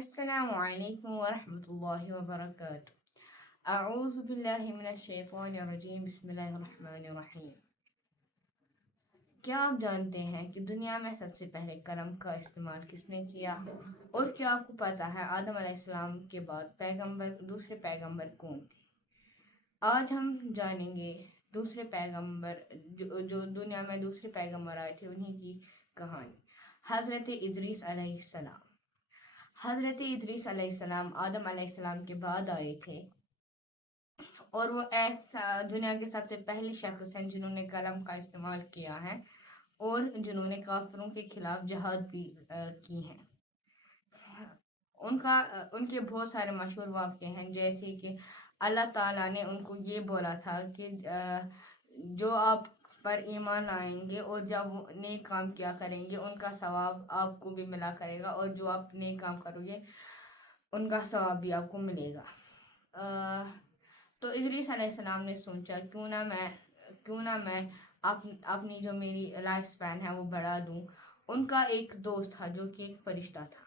السلام علیکم ورحمۃ اللہ وبرکاتہ۔ اعوذ باللہ من الشیطان الرجیم، بسم اللہ الرحمن الرحیم۔ کیا آپ جانتے ہیں کہ دنیا میں سب سے پہلے قلم کا استعمال کس نے کیا؟ اور کیا آپ کو پتہ ہے آدم علیہ السلام کے بعد دوسرے پیغمبر کون تھے؟ آج ہم جانیں گے دوسرے پیغمبر جو دنیا میں دوسرے پیغمبر آئے تھے انہی کی کہانی۔ حضرت ادریس علیہ السلام۔ حضرت ادریس علیہ السلام آدم علیہ السلام کے بعد آئے تھے، اور وہ ایسا دنیا کے سب سے پہلے شخص ہیں جنہوں نے قلم کا استعمال کیا ہے اور جنہوں نے کافروں کے خلاف جہاد بھی کی ہیں۔ ان کے بہت سارے مشہور واقعے ہیں، جیسے کہ اللہ تعالیٰ نے ان کو یہ بولا تھا کہ جو آپ پر ایمان آئیں گے اور جب وہ نیک کام کیا کریں گے ان کا ثواب آپ کو بھی ملا کرے گا، اور جو آپ نیک کام کرو گے ان کا ثواب بھی آپ کو ملے گا۔ تو ادریس علیہ السلام نے سوچا کیوں نہ میں اپنی جو میری لائف سپین ہے وہ بڑھا دوں۔ ان کا ایک دوست تھا جو کہ ایک فرشتہ تھا،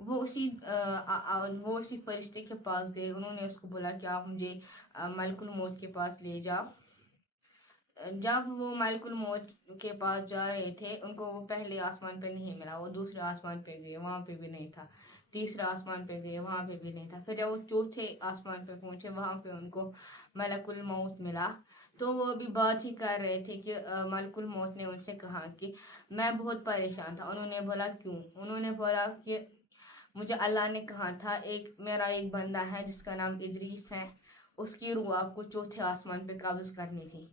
وہ اسی فرشتے کے پاس گئے۔ انہوں نے اس کو بولا کہ آپ مجھے ملک الموت کے پاس لے جاؤ۔ جب وہ ملک الموت کے پاس جا رہے تھے ان کو وہ پہلے آسمان پہ نہیں ملا، وہ دوسرے آسمان پہ گئے، وہاں پہ بھی نہیں تھا۔ تیسرے آسمان پہ گئے، وہاں پہ بھی نہیں تھا۔ پھر جب وہ چوتھے آسمان پہ پہنچے وہاں پہ ان کو ملک الموت ملا۔ تو وہ بھی بات ہی کر رہے تھے کہ ملک الموت نے ان سے کہا کہ میں بہت پریشان تھا۔ انہوں نے بولا کیوں؟ انہوں نے بولا کہ مجھے اللہ نے کہا تھا میرا ایک بندہ ہے جس کا نام ادریس ہے، اس کی روح آپ کو چوتھے آسمان پہ قبض کرنی تھی۔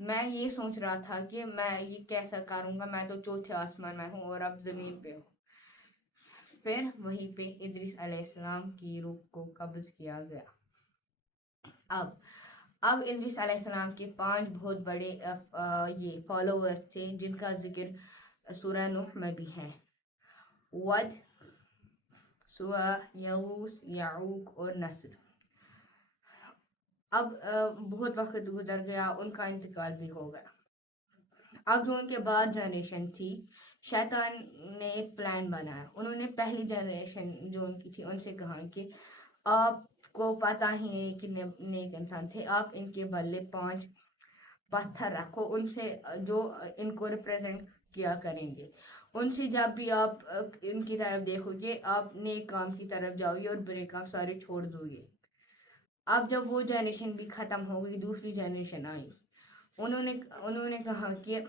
میں یہ سوچ رہا تھا کہ میں یہ کیسا کروں گا، میں تو چوتھے آسمان میں ہوں اور اب زمین پہ ہوں۔ پھر وہیں پہ ادریس علیہ السلام کی روح کو قبض کیا گیا۔ اب ادریس علیہ السلام کے 5 بہت بڑے یہ فالوورز تھے جن کا ذکر سورہ نوح میں بھی ہے: ود، سوا، یغوث، یعوق اور نصر۔ اب بہت وقت گزر گیا، ان کا انتقال بھی ہو گیا۔ اب جو ان کے بعد جنریشن تھی، شیطان نے ایک پلان بنایا۔ انہوں نے پہلی جنریشن جو ان کی تھی ان سے کہا کہ آپ کو پتہ ہی ہے کہ نیک انسان تھے، آپ ان کے بدلے 5 پتھر رکھو، ان سے جو ان کو ریپرزینٹ کیا کریں گے۔ ان سے جب بھی آپ ان کی طرف دیکھو گے آپ نیک کام کی طرف جاؤ گے اور برے کام سارے چھوڑ دو گے۔ اب جب وہ جنریشن بھی ختم ہو گئی، دوسری جنریشن آئی۔ انہوں نے کہا کہ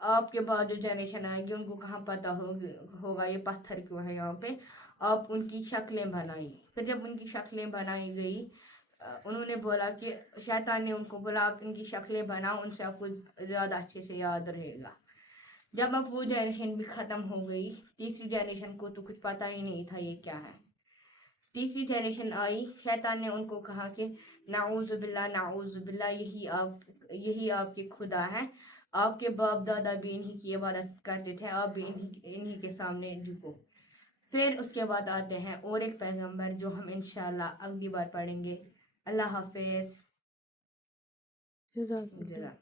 آپ کے بعد جو جنریشن آئے گی ان کو کہاں پتہ ہوگا یہ پتھر کیوں ہے یہاں پہ، آپ ان کی شکلیں بنائیے۔ پھر جب ان کی شکلیں بنائی گئی، انہوں نے بولا کہ شیطان نے ان کو بولا آپ ان کی شکلیں بناؤ، ان سے آپ کو زیادہ اچھے سے یاد رہے گا۔ جب اب وہ جنریشن بھی ختم ہو گئی، تیسری جنریشن کو تو کچھ پتہ ہی نہیں تھا یہ کیا ہے۔ تیسری جنریشن آئی، شیطان نے ان کو کہا کہ نعوذ باللہ نعوذ باللہ، یہی آپ کے خدا ہے، آپ کے باپ دادا بھی انہی کی عبادت کرتے تھے، آپ بھی انہی کے سامنے جھکو۔ پھر اس کے بعد آتے ہیں اور ایک پیغمبر جو ہم انشاءاللہ اگلی بار پڑھیں گے۔ اللہ حافظ۔ جزاک اللہ۔